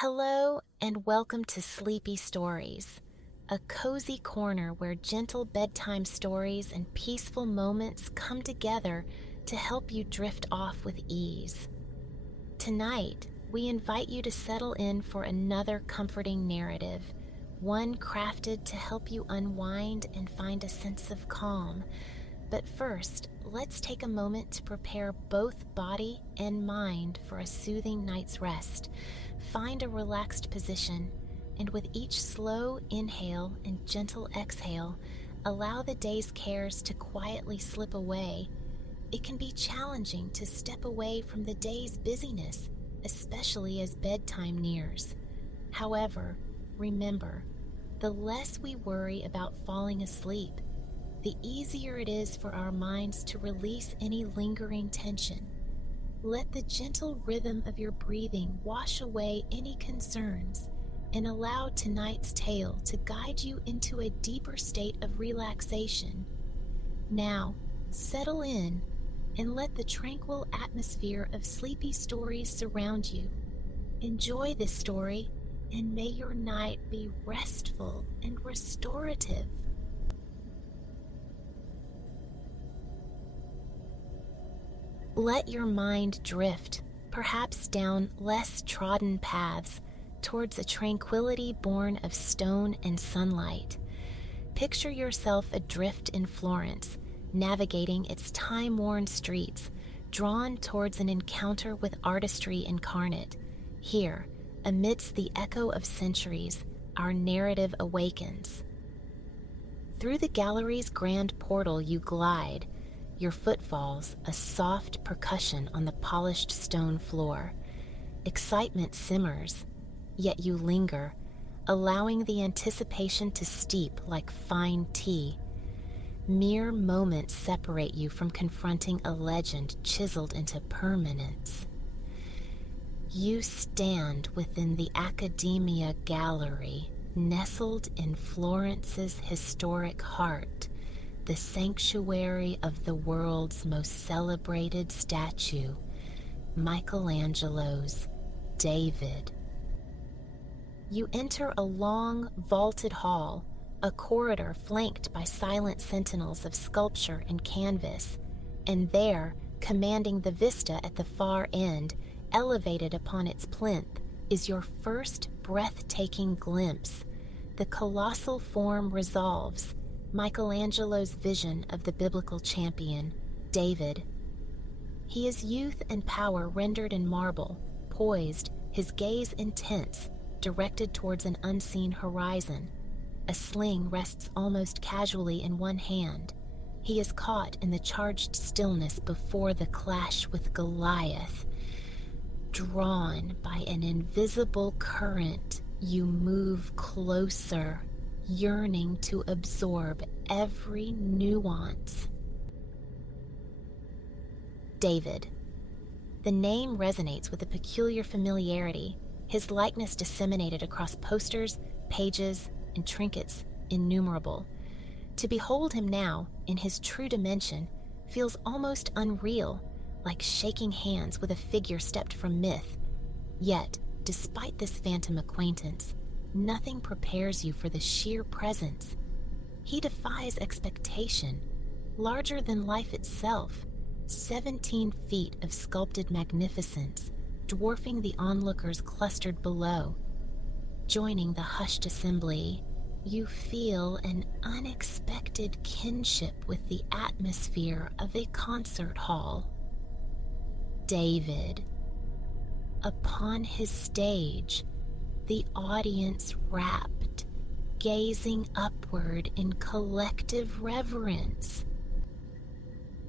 Hello and welcome to Sleepy Stories, a cozy corner where gentle bedtime stories and peaceful moments come together to help you drift off with ease. Tonight, we invite you to settle in for another comforting narrative, one crafted to help you unwind and find a sense of calm. But first, let's take a moment to prepare both body and mind for a soothing night's rest. Find a relaxed position, and with each slow inhale and gentle exhale, allow the day's cares to quietly slip away. It can be challenging to step away from the day's busyness, especially as bedtime nears. However, remember, the less we worry about falling asleep, the easier it is for our minds to release any lingering tension. Let the gentle rhythm of your breathing wash away any concerns and allow tonight's tale to guide you into a deeper state of relaxation. Now, settle in and let the tranquil atmosphere of sleepy stories surround you. Enjoy this story, and may your night be restful and restorative. Let your mind drift, perhaps down less trodden paths, towards a tranquility born of stone and sunlight. Picture yourself adrift in Florence, navigating its time-worn streets, drawn towards an encounter with artistry incarnate. Here, amidst the echo of centuries, our narrative awakens. Through the gallery's grand portal you glide, your footfalls a soft percussion on the polished stone floor. Excitement simmers, yet you linger, allowing the anticipation to steep like fine tea. Mere moments separate you from confronting a legend chiseled into permanence. You stand within the Accademia Gallery, nestled in Florence's historic heart, the sanctuary of the world's most celebrated statue, Michelangelo's David. You enter a long, vaulted hall, a corridor flanked by silent sentinels of sculpture and canvas, and there, commanding the vista at the far end, elevated upon its plinth, is your first breathtaking glimpse. The colossal form resolves, Michelangelo's vision of the biblical champion, David. He is youth and power rendered in marble, poised, his gaze intense, directed towards an unseen horizon. A sling rests almost casually in one hand. He is caught in the charged stillness before the clash with Goliath. Drawn by an invisible current, you move closer, yearning to absorb every nuance. David. The name resonates with a peculiar familiarity, his likeness disseminated across posters, pages, and trinkets innumerable. To behold him now, in his true dimension, feels almost unreal, like shaking hands with a figure stepped from myth. Yet, despite this phantom acquaintance, nothing prepares you for the sheer presence. He defies expectation, larger than life itself, 17 feet of sculpted magnificence, dwarfing the onlookers clustered below. Joining the hushed assembly, you feel an unexpected kinship with the atmosphere of a concert hall. David. Upon his stage, the audience rapt, gazing upward in collective reverence.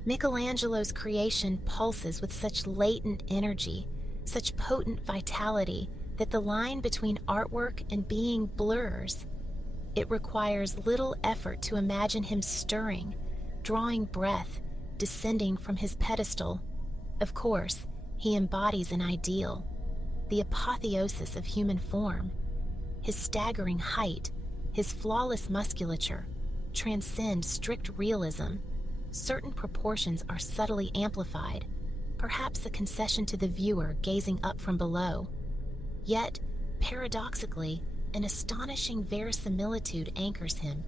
Michelangelo's creation pulses with such latent energy, such potent vitality, that the line between artwork and being blurs. It requires little effort to imagine him stirring, drawing breath, descending from his pedestal. Of course, he embodies an ideal, the apotheosis of human form. His staggering height, his flawless musculature, transcend strict realism. Certain proportions are subtly amplified, perhaps a concession to the viewer gazing up from below. Yet, Paradoxically, an astonishing verisimilitude anchors him.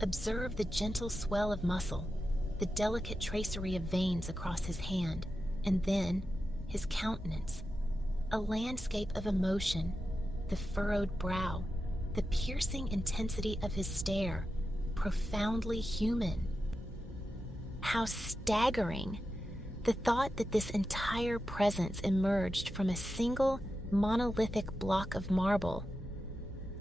Observe the gentle swell of muscle, the delicate tracery of veins across his hand, and then his countenance. A landscape of emotion, the furrowed brow, the piercing intensity of his stare, profoundly human. How staggering! The thought that this entire presence emerged from a single monolithic block of marble.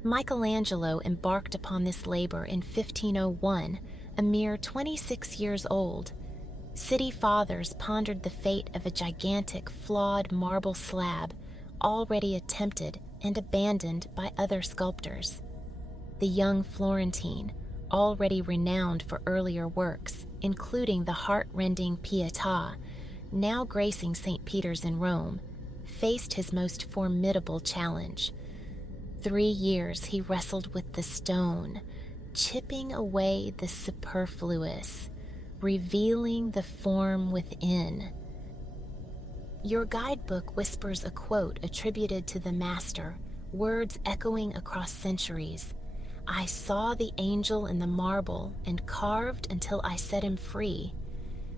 Michelangelo embarked upon this labor in 1501, a mere 26 years old. City fathers pondered the fate of a gigantic, flawed marble slab, already attempted and abandoned by other sculptors. The young Florentine, already renowned for earlier works, including the heart-rending Pietà, now gracing St. Peter's in Rome, faced his most formidable challenge. 3 years he wrestled with the stone, chipping away the superfluous, revealing the form within. Your guidebook whispers a quote attributed to the master, words echoing across centuries. I saw the angel in the marble and carved until I set him free.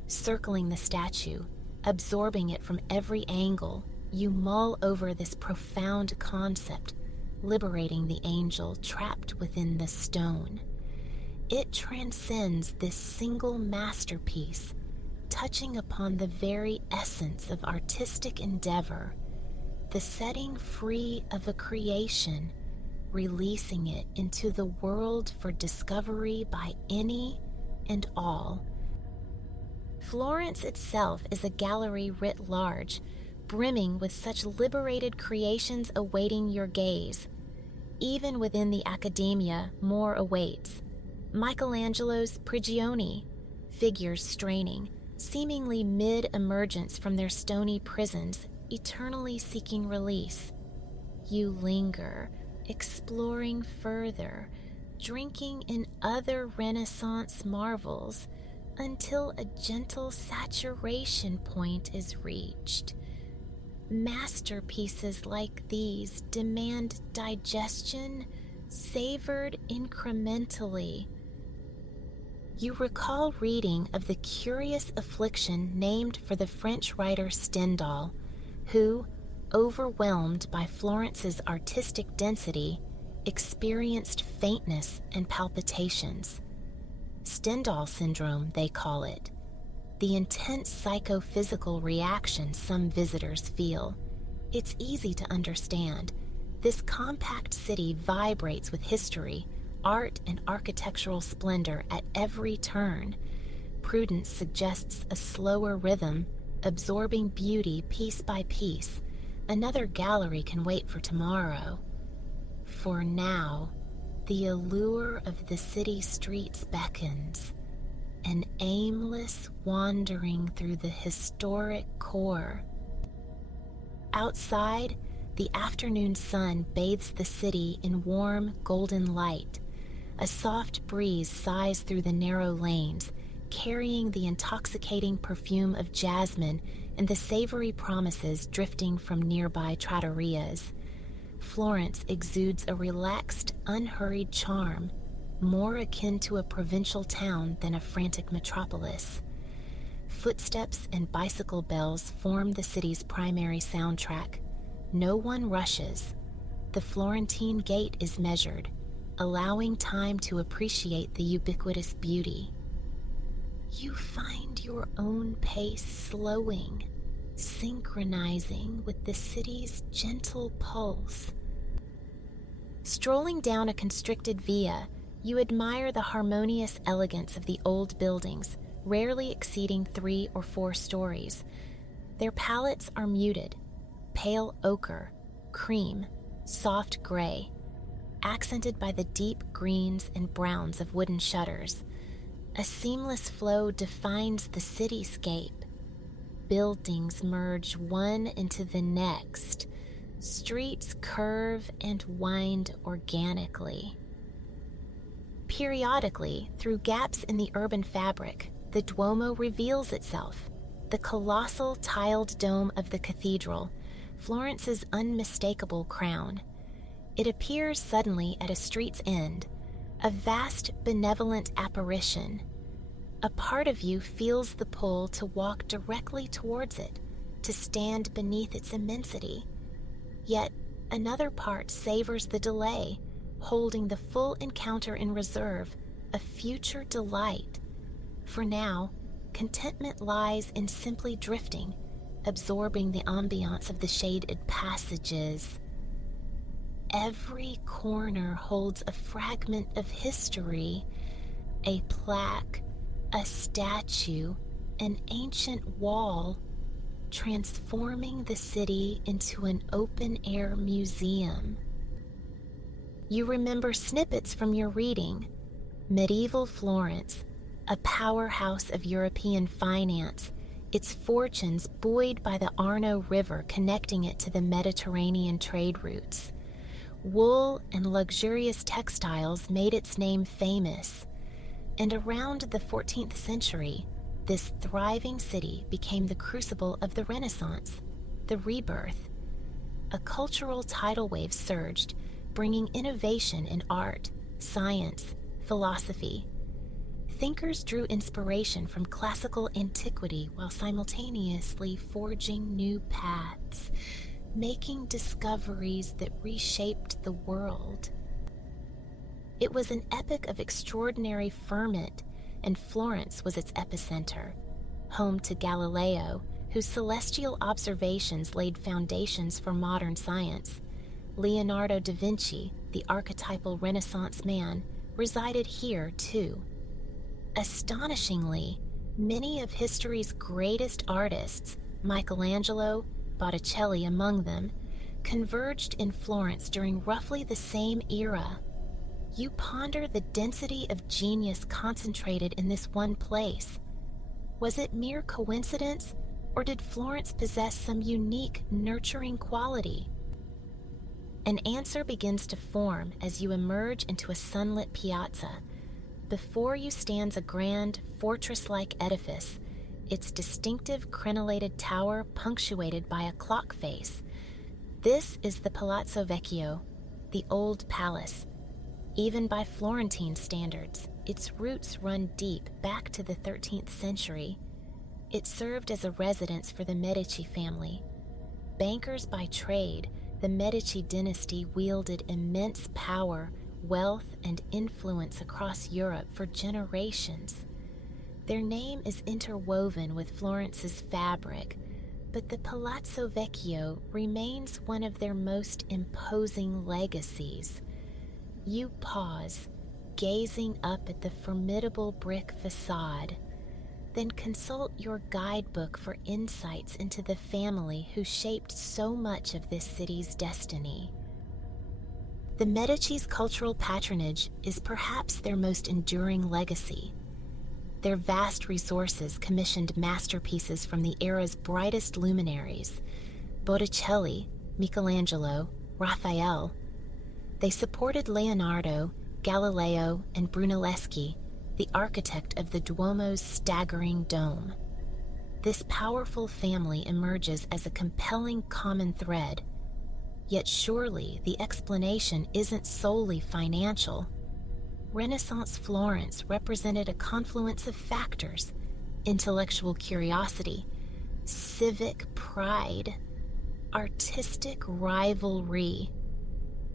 Circling the statue, absorbing it from every angle, you mull over this profound concept, liberating the angel trapped within the stone. It transcends this single masterpiece, touching upon the very essence of artistic endeavor, the setting free of a creation, releasing it into the world for discovery by any and all. Florence itself is a gallery writ large, brimming with such liberated creations awaiting your gaze. Even within the Accademia, more awaits. Michelangelo's Prigioni, figures straining, seemingly mid-emergence from their stony prisons, eternally seeking release. You linger, exploring further, drinking in other Renaissance marvels, until a gentle saturation point is reached. Masterpieces like these demand digestion, savored incrementally. You recall reading of the curious affliction named for the French writer Stendhal, who, overwhelmed by Florence's artistic density, experienced faintness and palpitations. Stendhal syndrome, they call it, the intense psychophysical reaction some visitors feel. It's easy to understand. This compact city vibrates with history, art, and architectural splendor at every turn. Prudence suggests a slower rhythm, absorbing beauty piece by piece. Another gallery can wait for tomorrow. For now, the allure of the city streets beckons, an aimless wandering through the historic core. Outside, the afternoon sun bathes the city in warm, golden light. A soft breeze sighs through the narrow lanes, carrying the intoxicating perfume of jasmine and the savory promises drifting from nearby trattorias. Florence exudes a relaxed, unhurried charm, more akin to a provincial town than a frantic metropolis. Footsteps and bicycle bells form the city's primary soundtrack. No one rushes. The Florentine gait is measured, allowing time to appreciate the ubiquitous beauty. You find your own pace slowing, synchronizing with the city's gentle pulse. Strolling down a constricted via, you admire the harmonious elegance of the old buildings, rarely exceeding 3 or 4 stories. Their palettes are muted, pale ochre, cream, soft gray, accented by the deep greens and browns of wooden shutters. A seamless flow defines the cityscape. Buildings merge one into the next. Streets curve and wind organically. Periodically, through gaps in the urban fabric, the Duomo reveals itself, the colossal tiled dome of the cathedral, Florence's unmistakable crown. It appears suddenly at a street's end, a vast benevolent apparition. A part of you feels the pull to walk directly towards it, to stand beneath its immensity. Yet another part savors the delay, holding the full encounter in reserve, a future delight. For now, contentment lies in simply drifting, absorbing the ambiance of the shaded passages. Every corner holds a fragment of history, a plaque, a statue, an ancient wall, transforming the city into an open-air museum. You remember snippets from your reading. Medieval Florence, a powerhouse of European finance, its fortunes buoyed by the Arno River connecting it to the Mediterranean trade routes. Wool and luxurious textiles made its name famous, and around the 14th century, this thriving city became the crucible of the Renaissance, the rebirth. A cultural tidal wave surged, bringing innovation in art, science, philosophy. Thinkers drew inspiration from classical antiquity while simultaneously forging new paths, making discoveries that reshaped the world. It was an epoch of extraordinary ferment, and Florence was its epicenter, home to Galileo, whose celestial observations laid foundations for modern science. Leonardo da Vinci, the archetypal Renaissance man, resided here too. Astonishingly, many of history's greatest artists, Michelangelo, Botticelli among them, converged in Florence during roughly the same era. You ponder the density of genius concentrated in this one place. Was it mere coincidence, or did Florence possess some unique, nurturing quality? An answer begins to form as you emerge into a sunlit piazza. Before you stands a grand, fortress-like edifice, its distinctive crenellated tower punctuated by a clock face. This is the Palazzo Vecchio, the old palace. Even by Florentine standards, its roots run deep back to the 13th century. It served as a residence for the Medici family. Bankers by trade, the Medici dynasty wielded immense power, wealth, and influence across Europe for generations. Their name is interwoven with Florence's fabric, but the Palazzo Vecchio remains one of their most imposing legacies. You pause, gazing up at the formidable brick facade, then consult your guidebook for insights into the family who shaped so much of this city's destiny. The Medici's cultural patronage is perhaps their most enduring legacy. Their vast resources commissioned masterpieces from the era's brightest luminaries, Botticelli, Michelangelo, Raphael. They supported Leonardo, Galileo, and Brunelleschi, the architect of the Duomo's staggering dome. This powerful family emerges as a compelling common thread. Yet surely the explanation isn't solely financial. Renaissance Florence represented a confluence of factors: intellectual curiosity, civic pride, artistic rivalry,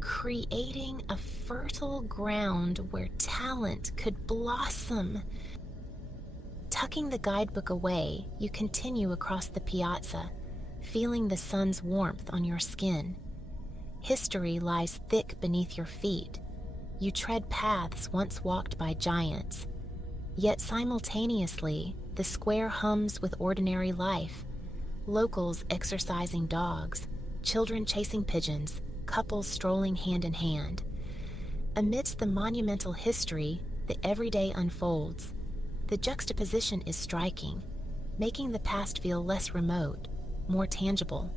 creating a fertile ground where talent could blossom. Tucking the guidebook away, you continue across the piazza, feeling the sun's warmth on your skin. History lies thick beneath your feet. You tread paths once walked by giants. Yet simultaneously, the square hums with ordinary life. Locals exercising dogs, children chasing pigeons, couples strolling hand in hand. Amidst the monumental history, the everyday unfolds. The juxtaposition is striking, making the past feel less remote, more tangible.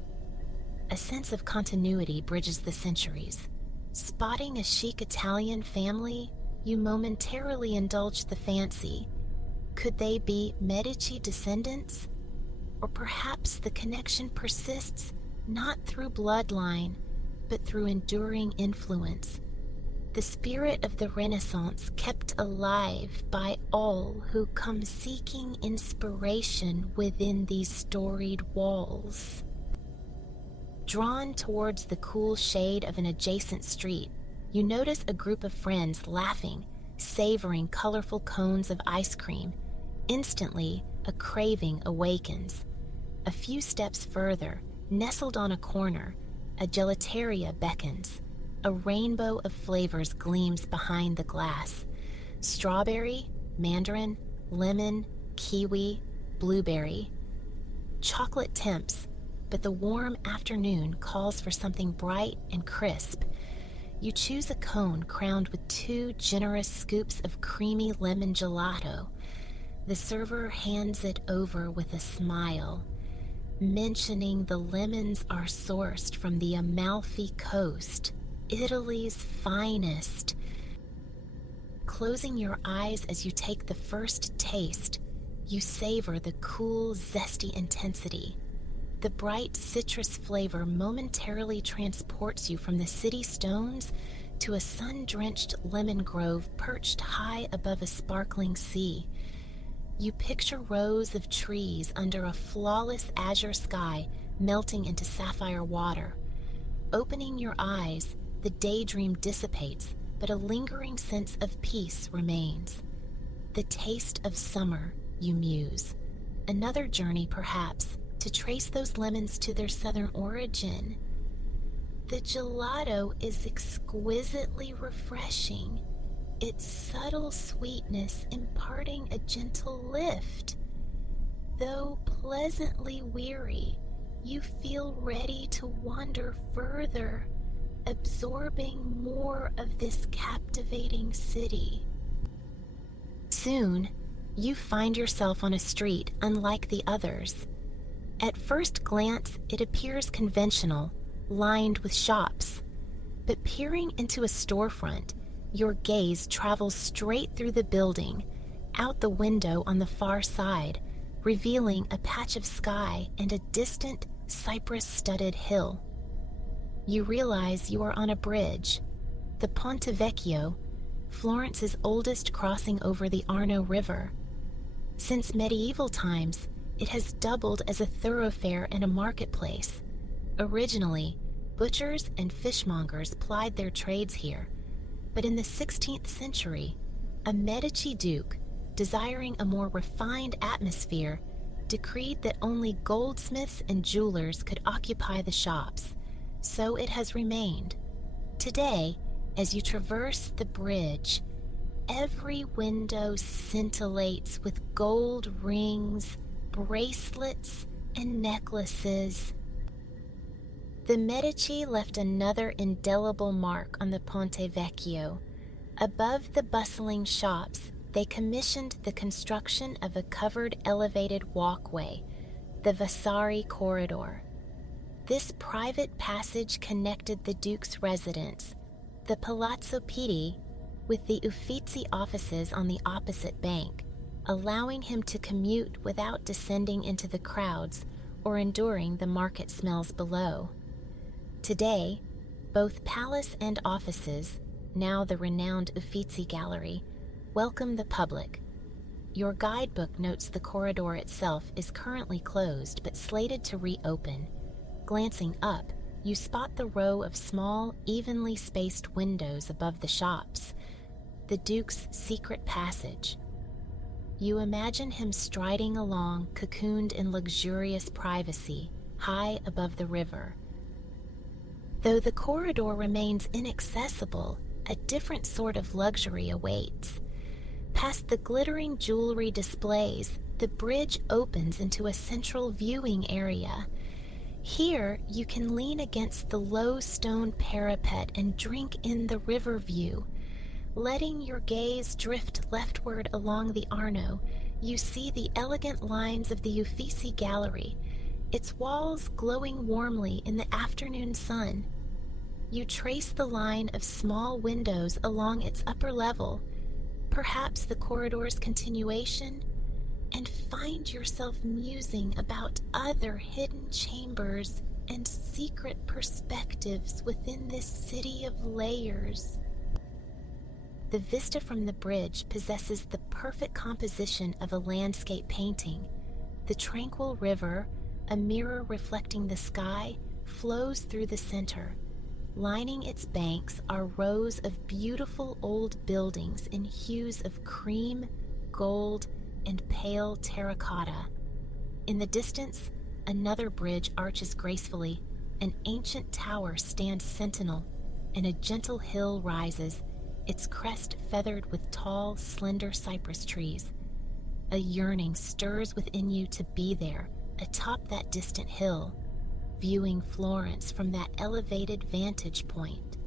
A sense of continuity bridges the centuries. Spotting a chic Italian family, you momentarily indulge the fancy. Could they be Medici descendants? Or perhaps the connection persists not through bloodline, but through enduring influence. The spirit of the Renaissance kept alive by all who come seeking inspiration within these storied walls. Drawn towards the cool shade of an adjacent street, you notice a group of friends laughing, savoring colorful cones of ice cream. Instantly, a craving awakens. A few steps further, nestled on a corner, a gelateria beckons. A rainbow of flavors gleams behind the glass. Strawberry, mandarin, lemon, kiwi, blueberry. Chocolate tempts, but the warm afternoon calls for something bright and crisp. You choose a cone crowned with 2 generous scoops of creamy lemon gelato. The server hands it over with a smile, mentioning the lemons are sourced from the Amalfi Coast, Italy's finest. Closing your eyes as you take the first taste, you savor the cool, zesty intensity. The bright citrus flavor momentarily transports you from the city stones to a sun-drenched lemon grove perched high above a sparkling sea. You picture rows of trees under a flawless azure sky melting into sapphire water. Opening your eyes, the daydream dissipates, but a lingering sense of peace remains. The taste of summer, you muse. Another journey, perhaps, to trace those lemons to their southern origin. The gelato is exquisitely refreshing, its subtle sweetness imparting a gentle lift. Though pleasantly weary, you feel ready to wander further, absorbing more of this captivating city. Soon, you find yourself on a street unlike the others. At first glance, it appears conventional, lined with shops. But peering into a storefront, your gaze travels straight through the building, out the window on the far side, revealing a patch of sky and a distant, cypress-studded hill. You realize you are on a bridge, the Ponte Vecchio, Florence's oldest crossing over the Arno River. Since medieval times, it has doubled as a thoroughfare and a marketplace. Originally, butchers and fishmongers plied their trades here, but in the 16th century, a Medici duke, desiring a more refined atmosphere, decreed that only goldsmiths and jewelers could occupy the shops. So it has remained. Today, as you traverse the bridge, every window scintillates with gold rings, bracelets, and necklaces. The Medici left another indelible mark on the Ponte Vecchio. Above the bustling shops, they commissioned the construction of a covered elevated walkway, the Vasari Corridor. This private passage connected the Duke's residence, the Palazzo Pitti, with the Uffizi offices on the opposite bank, allowing him to commute without descending into the crowds or enduring the market smells below. Today, both palace and offices, now the renowned Uffizi Gallery, welcome the public. Your guidebook notes the corridor itself is currently closed but slated to reopen. Glancing up, you spot the row of small, evenly spaced windows above the shops, the Duke's secret passage. You imagine him striding along, cocooned in luxurious privacy, high above the river. Though the corridor remains inaccessible, a different sort of luxury awaits. Past the glittering jewelry displays, the bridge opens into a central viewing area. Here, you can lean against the low stone parapet and drink in the river view. Letting your gaze drift leftward along the Arno, you see the elegant lines of the Uffizi Gallery, its walls glowing warmly in the afternoon sun. You trace the line of small windows along its upper level, perhaps the corridor's continuation, and find yourself musing about other hidden chambers and secret perspectives within this city of layers. The vista from the bridge possesses the perfect composition of a landscape painting. The tranquil river, a mirror reflecting the sky, flows through the center. Lining its banks are rows of beautiful old buildings in hues of cream, gold, and pale terracotta. In the distance, another bridge arches gracefully. An ancient tower stands sentinel, and a gentle hill rises, its crest feathered with tall, slender cypress trees. A yearning stirs within you to be there, atop that distant hill, viewing Florence from that elevated vantage point.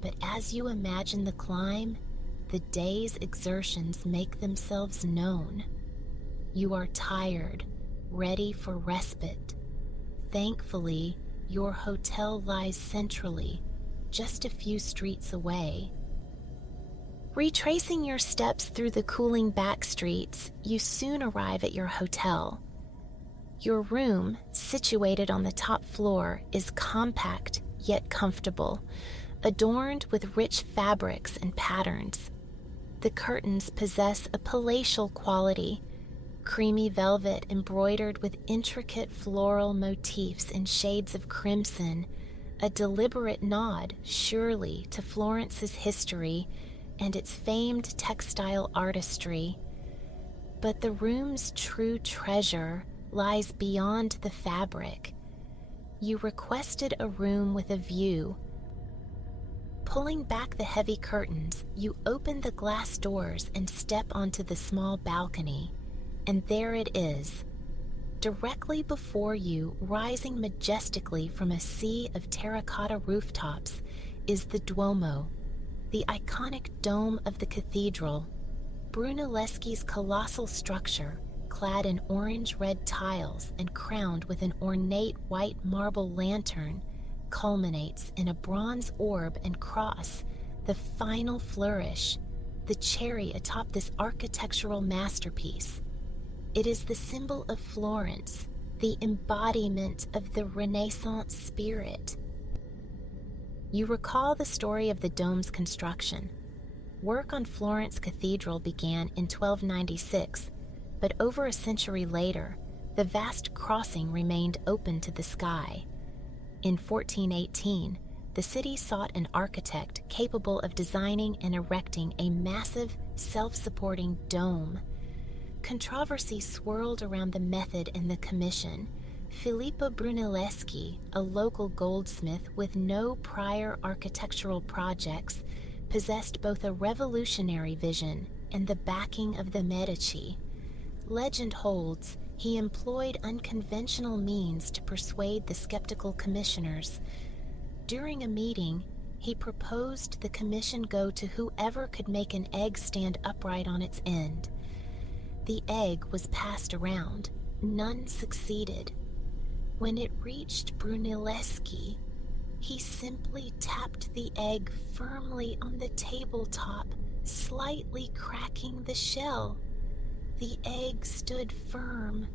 But as you imagine the climb, the day's exertions make themselves known. You are tired, ready for respite. Thankfully, your hotel lies centrally, just a few streets away. Retracing your steps through the cooling back streets, you soon arrive at your hotel. Your room, situated on the top floor, is compact yet comfortable, adorned with rich fabrics and patterns. The curtains possess a palatial quality, creamy velvet embroidered with intricate floral motifs in shades of crimson, a deliberate nod, surely, to Florence's history and its famed textile artistry. But the room's true treasure lies beyond the fabric. You requested a room with a view. Pulling back the heavy curtains, you open the glass doors and step onto the small balcony. And there it is. Directly before you, rising majestically from a sea of terracotta rooftops, is the Duomo, the iconic dome of the cathedral. Brunelleschi's colossal structure, clad in orange-red tiles and crowned with an ornate white marble lantern, culminates in a bronze orb and cross, the final flourish, the cherry atop this architectural masterpiece. It is the symbol of Florence, the embodiment of the Renaissance spirit. You recall the story of the dome's construction. Work on Florence Cathedral began in 1296, but over a century later, the vast crossing remained open to the sky. In 1418, the city sought an architect capable of designing and erecting a massive, self-supporting dome. Controversy swirled around the method and the commission. Filippo Brunelleschi, a local goldsmith with no prior architectural projects, possessed both a revolutionary vision and the backing of the Medici. Legend holds he employed unconventional means to persuade the skeptical commissioners. During a meeting, he proposed the commission go to whoever could make an egg stand upright on its end. The egg was passed around. None succeeded. When it reached Brunelleschi, he simply tapped the egg firmly on the tabletop, slightly cracking the shell. The egg stood firm.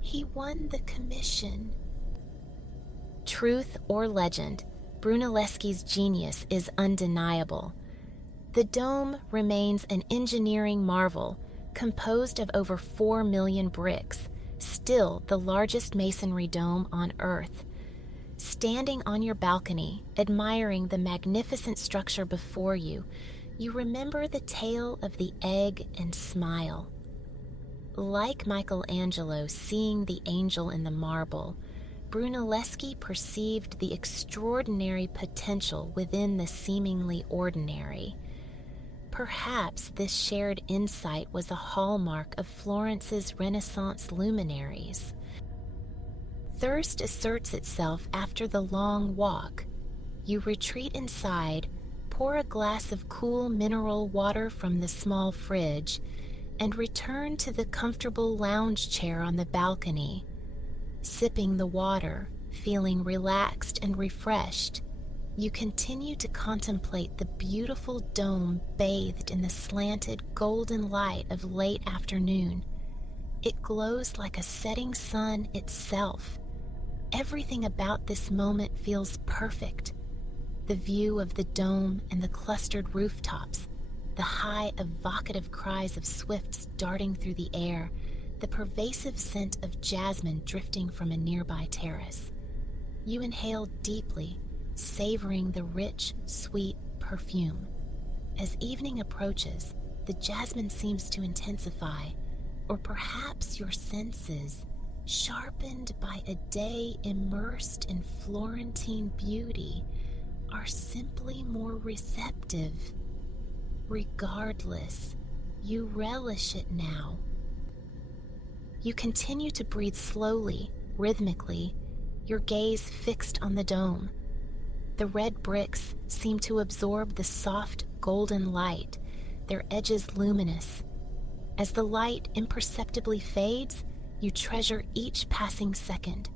He won the commission. Truth or legend, Brunelleschi's genius is undeniable. The dome remains an engineering marvel, composed of over 4 million bricks, still the largest masonry dome on Earth. Standing on your balcony, admiring the magnificent structure before you, you remember the tale of the egg and smile. Like Michelangelo seeing the angel in the marble, Brunelleschi perceived the extraordinary potential within the seemingly ordinary. Perhaps this shared insight was a hallmark of Florence's Renaissance luminaries. Thirst asserts itself after the long walk. You retreat inside, pour a glass of cool mineral water from the small fridge, and return to the comfortable lounge chair on the balcony. Sipping the water, feeling relaxed and refreshed, you continue to contemplate the beautiful dome bathed in the slanted golden light of late afternoon. It glows like a setting sun itself. Everything about this moment feels perfect. The view of the dome and the clustered rooftops, the high, evocative cries of swifts darting through the air, the pervasive scent of jasmine drifting from a nearby terrace. You inhale deeply, savoring the rich, sweet perfume. As evening approaches, the jasmine seems to intensify, or perhaps your senses, sharpened by a day immersed in Florentine beauty, are simply more receptive. Regardless, you relish it now. You continue to breathe slowly, rhythmically, your gaze fixed on the dome. The red bricks seem to absorb the soft, golden light, their edges luminous. As the light imperceptibly fades, you treasure each passing second.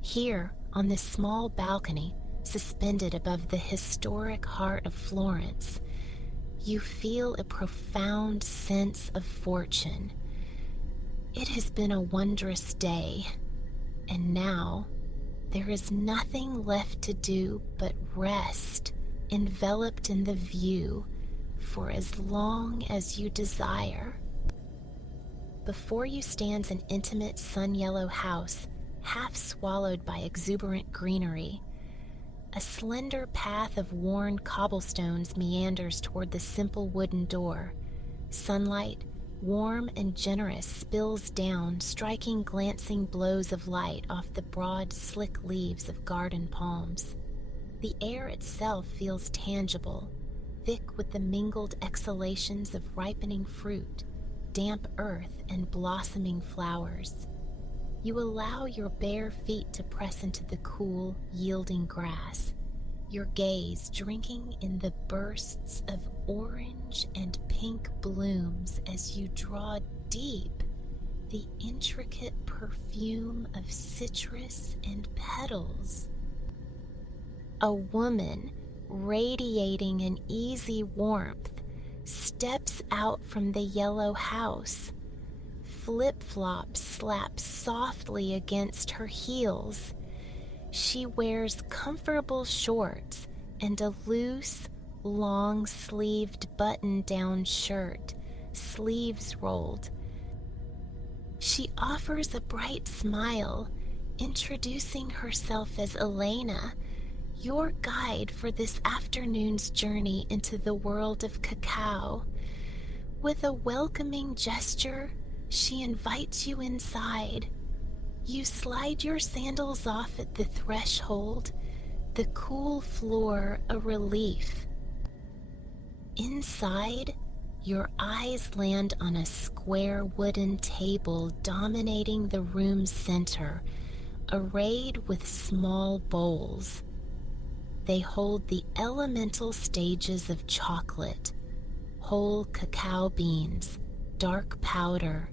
Here, on this small balcony, suspended above the historic heart of Florence, you feel a profound sense of fortune. It has been a wondrous day, and now there is nothing left to do but rest, enveloped in the view, for as long as you desire. Before you stands an intimate sun-yellow house, half swallowed by exuberant greenery. A slender path of worn cobblestones meanders toward the simple wooden door. Sunlight, warm and generous, spills down, striking glancing blows of light off the broad, slick leaves of garden palms. The air itself feels tangible, thick with the mingled exhalations of ripening fruit, damp earth, and blossoming flowers. You allow your bare feet to press into the cool, yielding grass, your gaze drinking in the bursts of orange and pink blooms as you draw deep the intricate perfume of citrus and petals. A woman, radiating an easy warmth, steps out from the yellow house. Flip-flops slap softly against her heels. She wears comfortable shorts and a loose, long-sleeved button-down shirt, sleeves rolled. She offers a bright smile, introducing herself as Elena, your guide for this afternoon's journey into the world of cacao. With a welcoming gesture, she invites you inside. You slide your sandals off at the threshold, the cool floor a relief. Inside, your eyes land on a square wooden table dominating the room's center, arrayed with small bowls. They hold the elemental stages of chocolate, whole cacao beans, dark powder,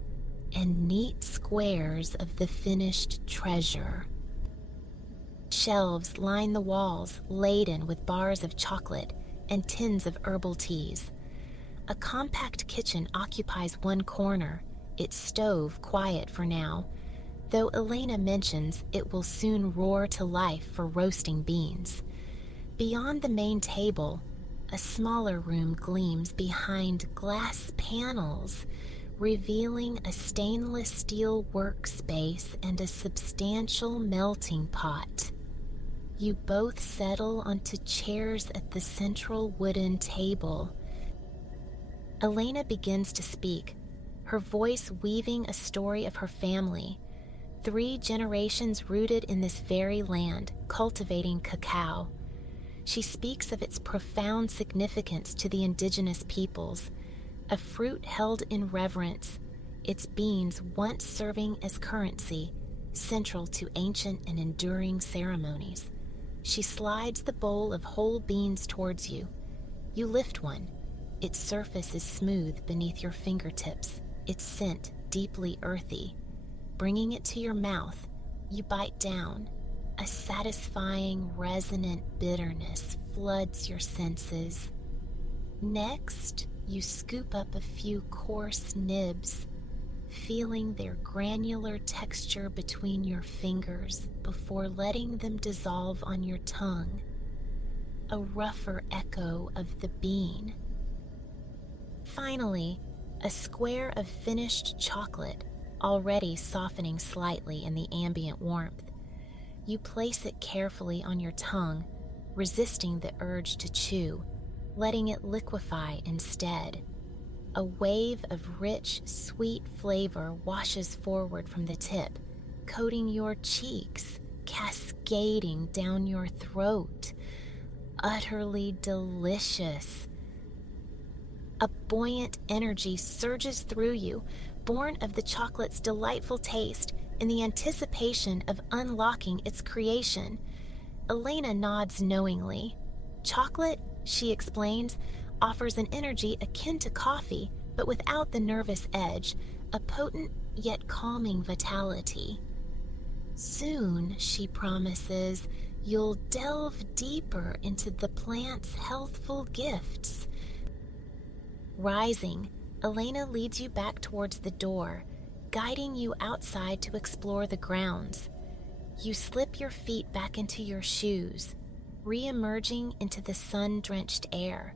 and neat squares of the finished treasure. Shelves line the walls, laden with bars of chocolate and tins of herbal teas. A compact kitchen occupies one corner, its stove quiet for now, though Elena mentions it will soon roar to life for roasting beans. Beyond the main table, a smaller room gleams behind glass panels, revealing a stainless steel workspace and a substantial melting pot. You both settle onto chairs at the central wooden table. Elena begins to speak, her voice weaving a story of her family, 3 generations rooted in this very land, cultivating cacao. She speaks of its profound significance to the indigenous peoples, a fruit held in reverence, its beans once serving as currency, central to ancient and enduring ceremonies. She slides the bowl of whole beans towards you. You lift one. Its surface is smooth beneath your fingertips, its scent deeply earthy. Bringing it to your mouth, you bite down. A satisfying, resonant bitterness floods your senses. Next, you scoop up a few coarse nibs. feeling their granular texture between your fingers before letting them dissolve on your tongue, a rougher echo of the bean. Finally, a square of finished chocolate, already softening slightly in the ambient warmth. You place it carefully on your tongue, resisting the urge to chew, letting it liquefy instead. A wave of rich, sweet flavor washes forward from the tip, coating your cheeks, cascading down your throat. Utterly delicious. A buoyant energy surges through you, born of the chocolate's delightful taste and the anticipation of unlocking its creation. Elena nods knowingly. Chocolate, she explains, offers an energy akin to coffee, but without the nervous edge, a potent yet calming vitality. Soon, she promises, you'll delve deeper into the plant's healthful gifts. Rising, Elena leads you back towards the door, guiding you outside to explore the grounds. You slip your feet back into your shoes, re-emerging into the sun-drenched air.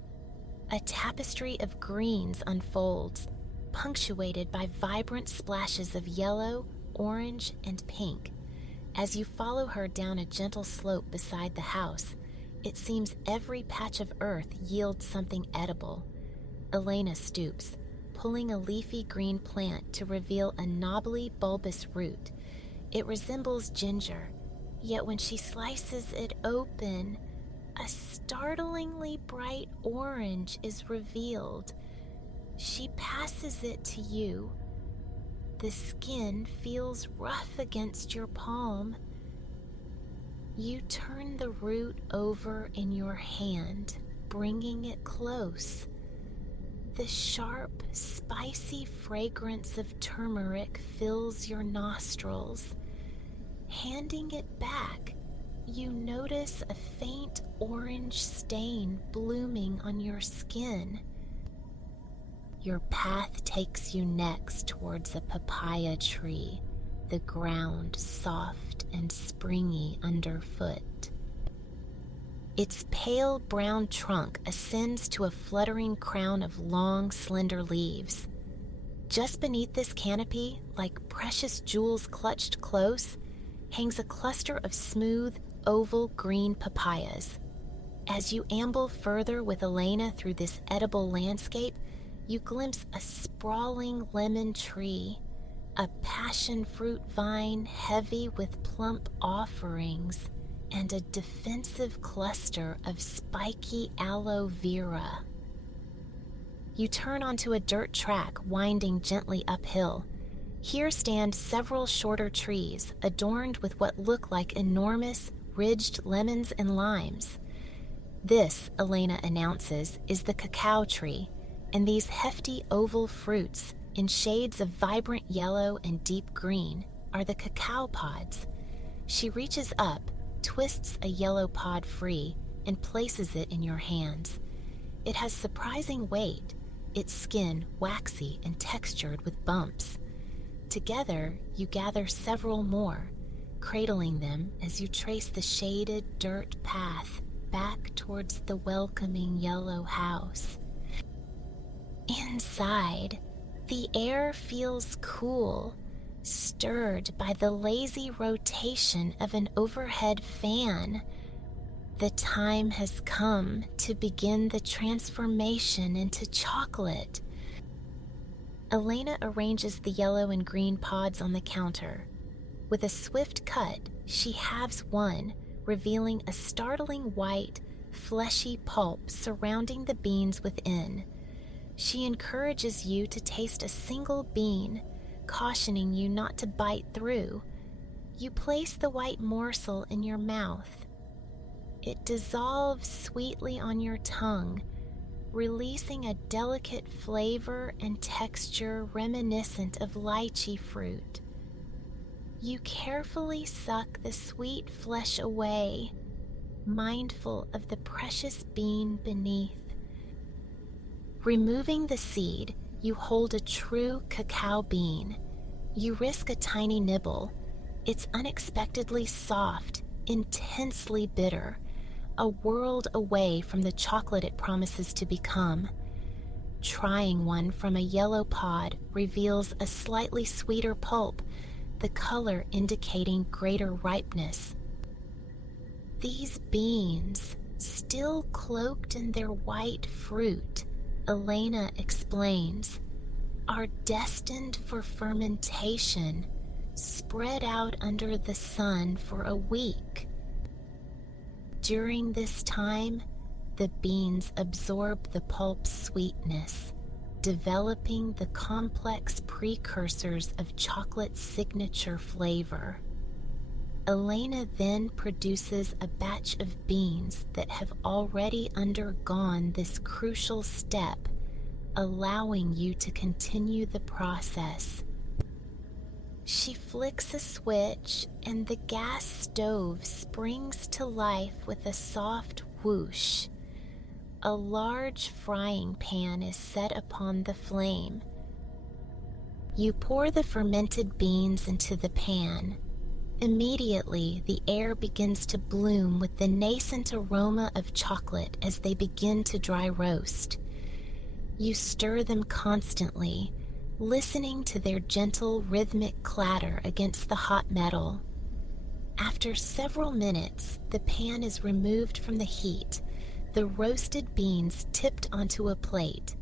A tapestry of greens unfolds, punctuated by vibrant splashes of yellow, orange, and pink. As you follow her down a gentle slope beside the house, it seems every patch of earth yields something edible. Elena stoops, pulling a leafy green plant to reveal a knobbly, bulbous root. It resembles ginger, yet when she slices it open, a startlingly bright orange is revealed. She passes it to you. The skin feels rough against your palm. You turn the root over in your hand, bringing it close. The sharp, spicy fragrance of turmeric fills your nostrils. Handing it back, you notice a faint orange stain blooming on your skin. Your path takes you next towards a papaya tree, the ground soft and springy underfoot. Its pale brown trunk ascends to a fluttering crown of long, slender leaves. Just beneath this canopy, like precious jewels clutched close, hangs a cluster of smooth, oval green papayas. As you amble further with Elena through this edible landscape, you glimpse a sprawling lemon tree, a passion fruit vine heavy with plump offerings, and a defensive cluster of spiky aloe vera. You turn onto a dirt track winding gently uphill. Here stand several shorter trees adorned with what look like enormous, ridged lemons and limes. This, Elena announces, is the cacao tree, and these hefty oval fruits, in shades of vibrant yellow and deep green, are the cacao pods. She reaches up, twists a yellow pod free, and places it in your hands. It has surprising weight, its skin waxy and textured with bumps. Together, you gather several more, cradling them as you trace the shaded dirt path back towards the welcoming yellow house. Inside, the air feels cool, stirred by the lazy rotation of an overhead fan. The time has come to begin the transformation into chocolate. Elena arranges the yellow and green pods on the counter. With a swift cut, she halves one, revealing a startling white, fleshy pulp surrounding the beans within. She encourages you to taste a single bean, cautioning you not to bite through. You place the white morsel in your mouth. It dissolves sweetly on your tongue, releasing a delicate flavor and texture reminiscent of lychee fruit. You carefully suck the sweet flesh away, mindful of the precious bean beneath. Removing the seed, you hold a true cacao bean, You risk a tiny nibble. It's unexpectedly soft, intensely bitter, a world away from the chocolate it promises to become. Trying one from a yellow pod reveals a slightly sweeter pulp, the color indicating greater ripeness. These beans, still cloaked in their white fruit, Elena explains, are destined for fermentation, spread out under the sun for a week. During this time, the beans absorb the pulp's sweetness, developing the complex precursors of chocolate's signature flavor. Elena then produces a batch of beans that have already undergone this crucial step, allowing you to continue the process. She flicks a switch and the gas stove springs to life with a soft whoosh. A large frying pan is set upon the flame. You pour the fermented beans into the pan. Immediately, the air begins to bloom with the nascent aroma of chocolate as they begin to dry roast. You stir them constantly, listening to their gentle rhythmic clatter against the hot metal. After several minutes, the pan is removed from the heat, the roasted beans tipped onto a plate.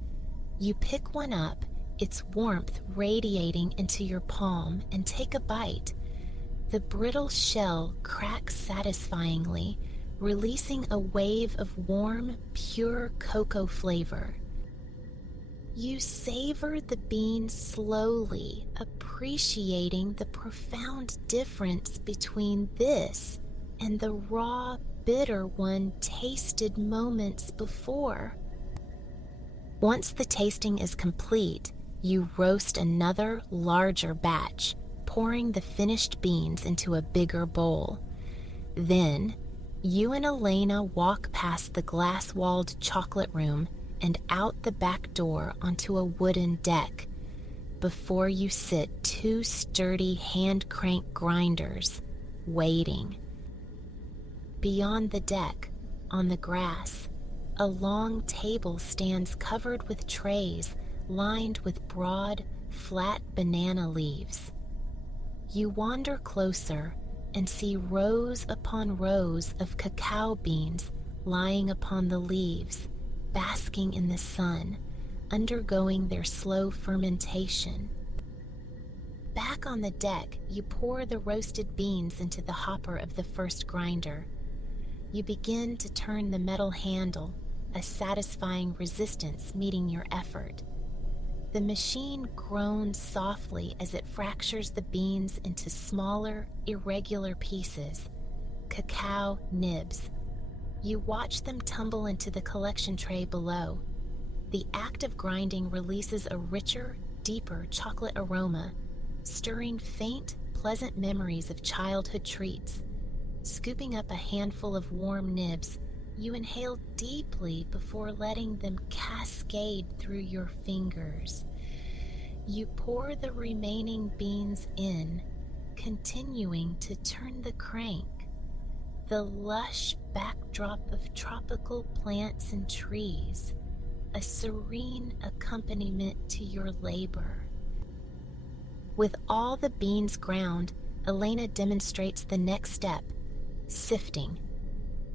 You pick one up, its warmth radiating into your palm, and take a bite. The brittle shell cracks satisfyingly, releasing a wave of warm, pure cocoa flavor. You savor the beans slowly, appreciating the profound difference between this and the raw, bitter one tasted moments before. Once the tasting is complete, you roast another, larger batch, pouring the finished beans into a bigger bowl. Then, you and Elena walk past the glass-walled chocolate room and out the back door onto a wooden deck. Before you sit two sturdy hand-crank grinders, waiting. Beyond the deck, on the grass, a long table stands covered with trays lined with broad, flat banana leaves. You wander closer and see rows upon rows of cacao beans lying upon the leaves, basking in the sun, undergoing their slow fermentation. Back on the deck, you pour the roasted beans into the hopper of the first grinder. You begin to turn the metal handle, a satisfying resistance meeting your effort. The machine groans softly as it fractures the beans into smaller, irregular pieces, cacao nibs. You watch them tumble into the collection tray below. The act of grinding releases a richer, deeper chocolate aroma, stirring faint, pleasant memories of childhood treats. Scooping up a handful of warm nibs, you inhale deeply before letting them cascade through your fingers. You pour the remaining beans in, continuing to turn the crank. The lush backdrop of tropical plants and trees, a serene accompaniment to your labor. With all the beans ground, Elena demonstrates the next step, sifting.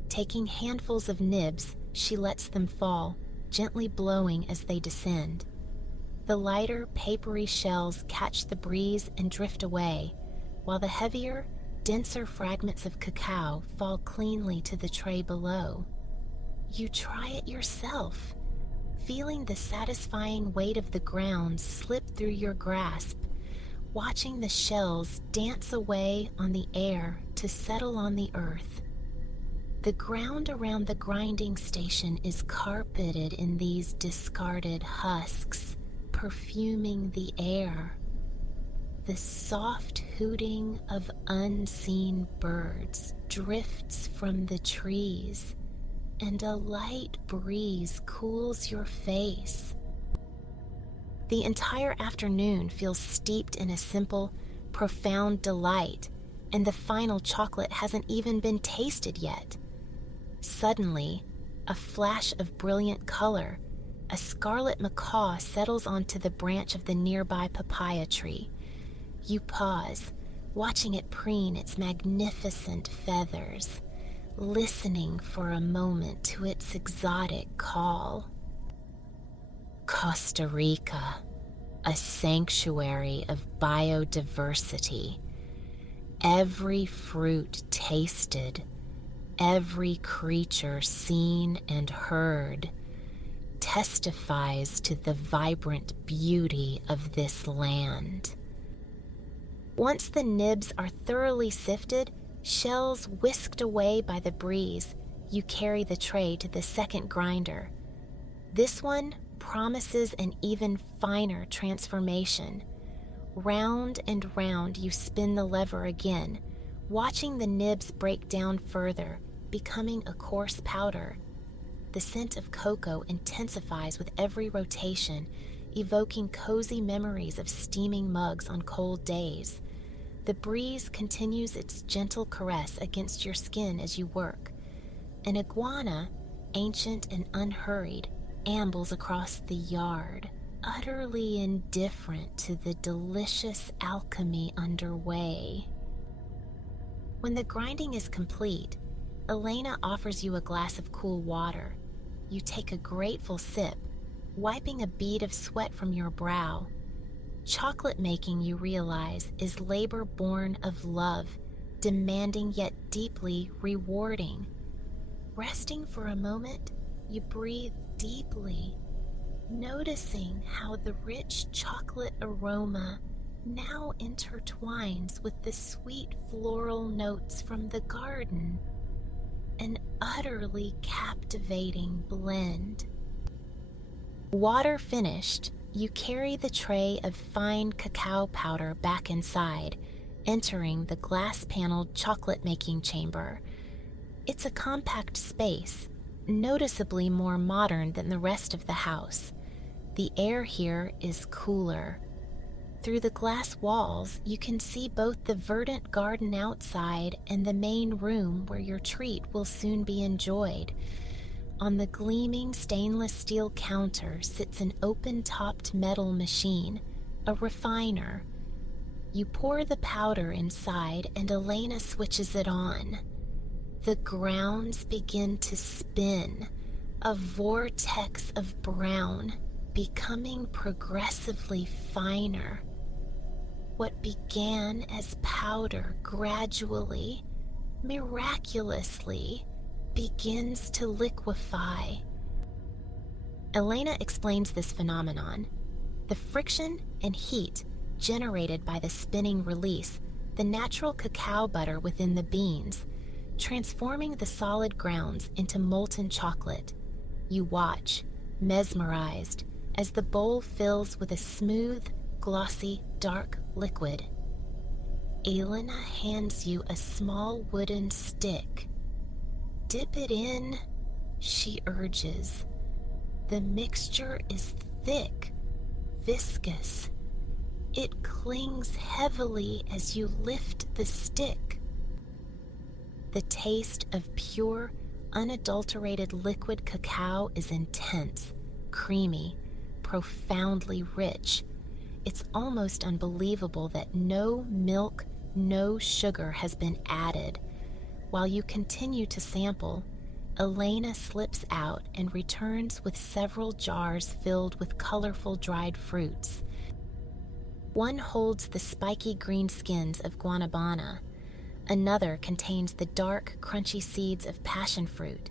Taking handfuls of nibs, she lets them fall, gently blowing as they descend. The lighter, papery shells catch the breeze and drift away, while the heavier, denser fragments of cacao fall cleanly to the tray below. You try it yourself, feeling the satisfying weight of the ground slip through your grasp, watching the shells dance away on the air to settle on the earth. The ground around the grinding station is carpeted in these discarded husks, perfuming the air. The soft hooting of unseen birds drifts from the trees, and a light breeze cools your face. The entire afternoon feels steeped in a simple, profound delight, and the final chocolate hasn't even been tasted yet. Suddenly, a flash of brilliant color, a scarlet macaw settles onto the branch of the nearby papaya tree. You pause, watching it preen its magnificent feathers, listening for a moment to its exotic call. Costa Rica, a sanctuary of biodiversity. Every fruit tasted, every creature seen and heard, testifies to the vibrant beauty of this land. Once the nibs are thoroughly sifted, shells whisked away by the breeze, you carry the tray to the second grinder. This one promises an even finer transformation. Round and round you spin the lever again, watching the nibs break down further, becoming a coarse powder. The scent of cocoa intensifies with every rotation, evoking cozy memories of steaming mugs on cold days. The breeze continues its gentle caress against your skin as you work. An iguana, ancient and unhurried, ambles across the yard, utterly indifferent to the delicious alchemy underway. When the grinding is complete, Elena offers you a glass of cool water. You take a grateful sip, wiping a bead of sweat from your brow. Chocolate making, you realize, is labor born of love, demanding yet deeply rewarding. Resting for a moment, you breathe deeply, noticing how the rich chocolate aroma now intertwines with the sweet floral notes from the garden. An utterly captivating blend. Water finished, you carry the tray of fine cacao powder back inside, entering the glass-paneled chocolate-making chamber. It's a compact space, noticeably more modern than the rest of the house. The air here is cooler. Through the glass walls, you can see both the verdant garden outside and the main room where your treat will soon be enjoyed. On the gleaming stainless steel counter sits an open-topped metal machine, a refiner. You pour the powder inside and Elena switches it on. The grounds begin to spin, a vortex of brown, becoming progressively finer. What began as powder gradually, miraculously, begins to liquefy. Elena explains this phenomenon. The friction and heat generated by the spinning release the natural cacao butter within the beans, transforming the solid grounds into molten chocolate. You watch, mesmerized, as the bowl fills with a smooth, glossy, dark liquid. Elena hands you a small wooden stick. Dip it in, she urges. The mixture is thick, viscous. It clings heavily as you lift the stick. The taste of pure, unadulterated liquid cacao is intense, creamy, profoundly rich. It's almost unbelievable that no milk, no sugar has been added. While you continue to sample, Elena slips out and returns with several jars filled with colorful dried fruits. One holds the spiky green skins of guanabana. Another contains the dark, crunchy seeds of passion fruit.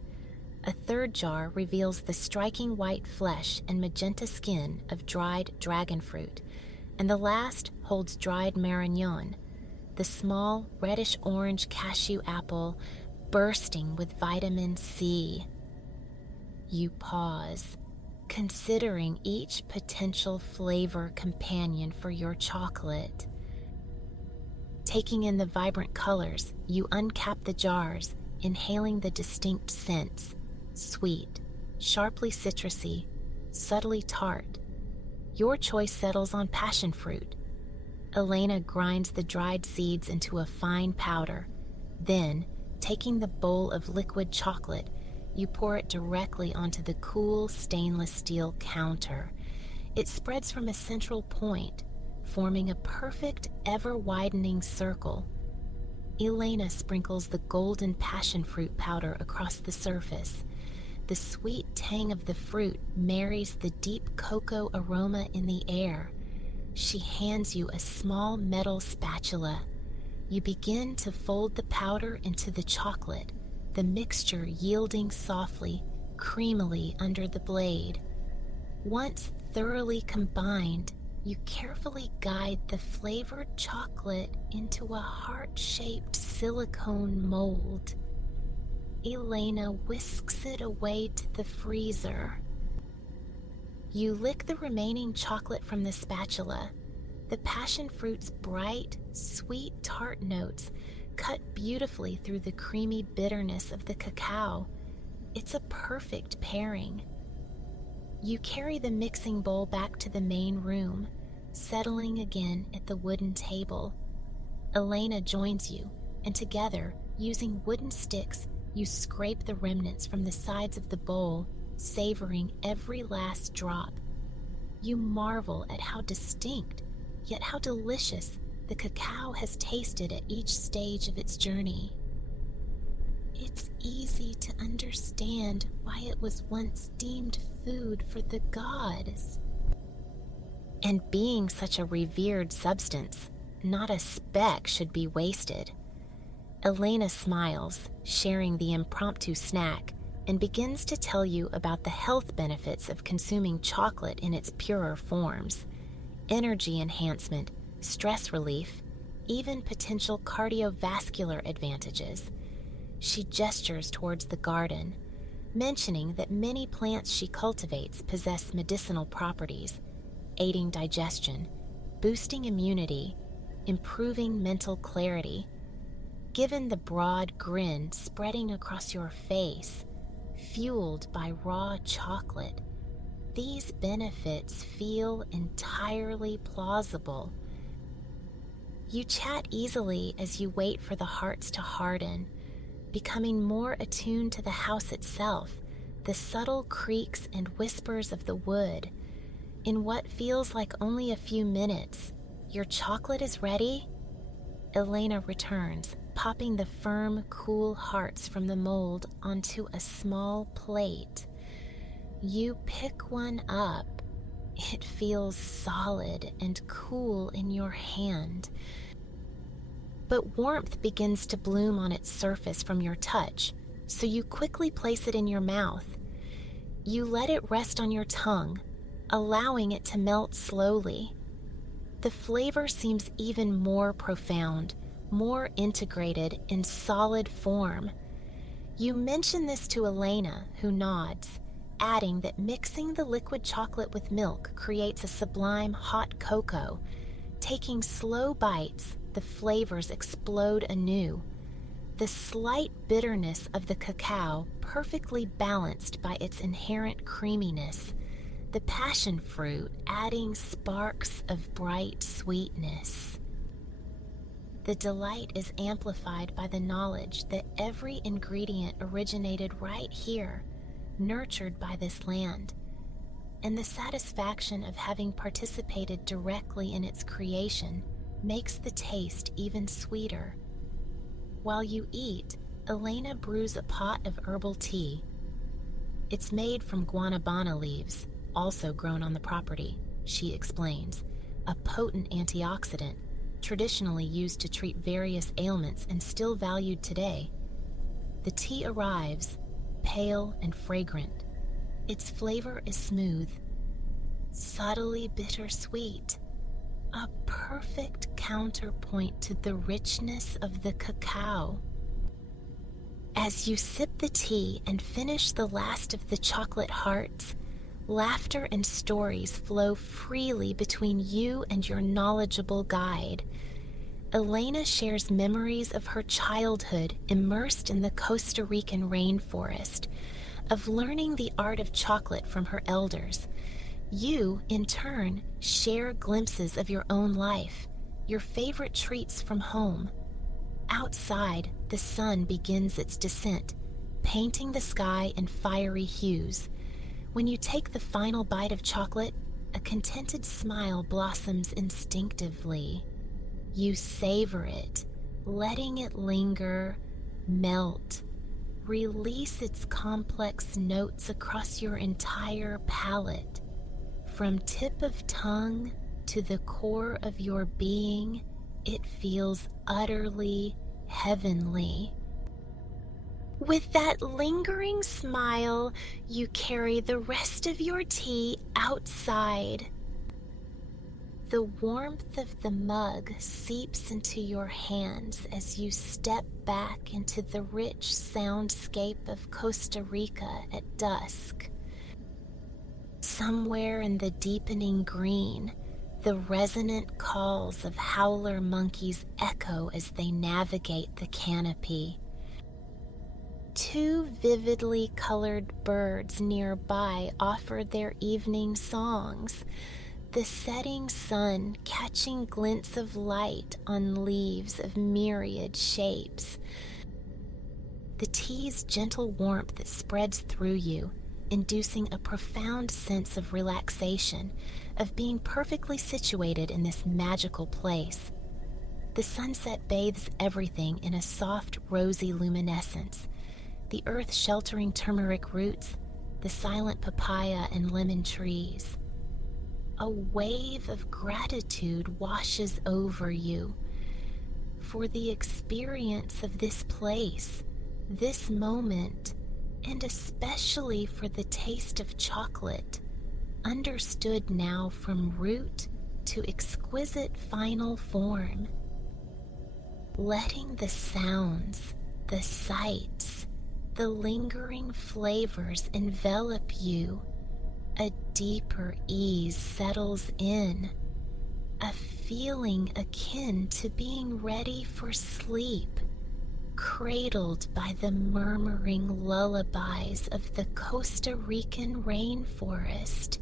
A third jar reveals the striking white flesh and magenta skin of dried dragon fruit. And the last holds dried marignon, the small reddish-orange cashew apple bursting with vitamin C. You pause, considering each potential flavor companion for your chocolate. Taking in the vibrant colors, you uncap the jars, inhaling the distinct scents, sweet, sharply citrusy, subtly tart. Your choice settles on passion fruit. Elena grinds the dried seeds into a fine powder. Then, taking the bowl of liquid chocolate, you pour it directly onto the cool stainless steel counter. It spreads from a central point, forming a perfect, ever-widening circle. Elena sprinkles the golden passion fruit powder across the surface. The sweet tang of the fruit marries the deep cocoa aroma in the air. She hands you a small metal spatula. You begin to fold the powder into the chocolate, the mixture yielding softly, creamily under the blade. Once thoroughly combined, you carefully guide the flavored chocolate into a heart-shaped silicone mold. Elena whisks it away to the freezer. You lick the remaining chocolate from the spatula. The passion fruit's bright, sweet tart notes cut beautifully through the creamy bitterness of the cacao. It's a perfect pairing. You carry the mixing bowl back to the main room, settling again at the wooden table. Elena joins you, and together, using wooden sticks, you scrape the remnants from the sides of the bowl, savoring every last drop. You marvel at how distinct, yet how delicious, the cacao has tasted at each stage of its journey. It's easy to understand why it was once deemed food for the gods. And being such a revered substance, not a speck should be wasted. Elena smiles, sharing the impromptu snack, and begins to tell you about the health benefits of consuming chocolate in its purer forms: energy enhancement, stress relief, even potential cardiovascular advantages. She gestures towards the garden, mentioning that many plants she cultivates possess medicinal properties, aiding digestion, boosting immunity, improving mental clarity. Given the broad grin spreading across your face, fueled by raw chocolate, these benefits feel entirely plausible. You chat easily as you wait for the hearts to harden, becoming more attuned to the house itself, the subtle creaks and whispers of the wood. In what feels like only a few minutes, your chocolate is ready? Elena returns, popping the firm, cool hearts from the mold onto a small plate. You pick one up. It feels solid and cool in your hand. But warmth begins to bloom on its surface from your touch, so you quickly place it in your mouth. You let it rest on your tongue, allowing it to melt slowly. The flavor seems even more profound, more integrated in solid form. You mention this to Elena, who nods, adding that mixing the liquid chocolate with milk creates a sublime hot cocoa. Taking slow bites, the flavors explode anew. The slight bitterness of the cacao perfectly balanced by its inherent creaminess. The passion fruit adding sparks of bright sweetness. The delight is amplified by the knowledge that every ingredient originated right here, nurtured by this land, and the satisfaction of having participated directly in its creation makes the taste even sweeter. While you eat, Elena brews a pot of herbal tea. It's made from guanabana leaves, also grown on the property, she explains, a potent antioxidant, traditionally used to treat various ailments and still valued today. The tea arrives, pale and fragrant. Its flavor is smooth, subtly bittersweet, a perfect counterpoint to the richness of the cacao. As you sip the tea and finish the last of the chocolate hearts, laughter and stories flow freely between you and your knowledgeable guide. Elena shares memories of her childhood immersed in the Costa Rican rainforest, of learning the art of chocolate from her elders, You, in turn, share glimpses of your own life, your favorite treats from home. Outside, the sun begins its descent, painting the sky in fiery hues. When you take the final bite of chocolate, a contented smile blossoms instinctively. You savor it, letting it linger, melt, release its complex notes across your entire palate. From tip of tongue to the core of your being, it feels utterly heavenly. With that lingering smile, you carry the rest of your tea outside. The warmth of the mug seeps into your hands as you step back into the rich soundscape of Costa Rica at dusk. Somewhere in the deepening green, the resonant calls of howler monkeys echo as they navigate the canopy. Two vividly colored birds nearby offer their evening songs, the setting sun catching glints of light on leaves of myriad shapes. The tea's gentle warmth that spreads through you, inducing a profound sense of relaxation, of being perfectly situated in this magical place. The sunset bathes everything in a soft, rosy luminescence. The earth sheltering turmeric roots, the silent papaya and lemon trees. A wave of gratitude washes over you for the experience of this place, this moment, and especially for the taste of chocolate, understood now from root to exquisite final form. Letting the sounds, the sights, the lingering flavors envelop you, a deeper ease settles in, a feeling akin to being ready for sleep, cradled by the murmuring lullabies of the Costa Rican rainforest.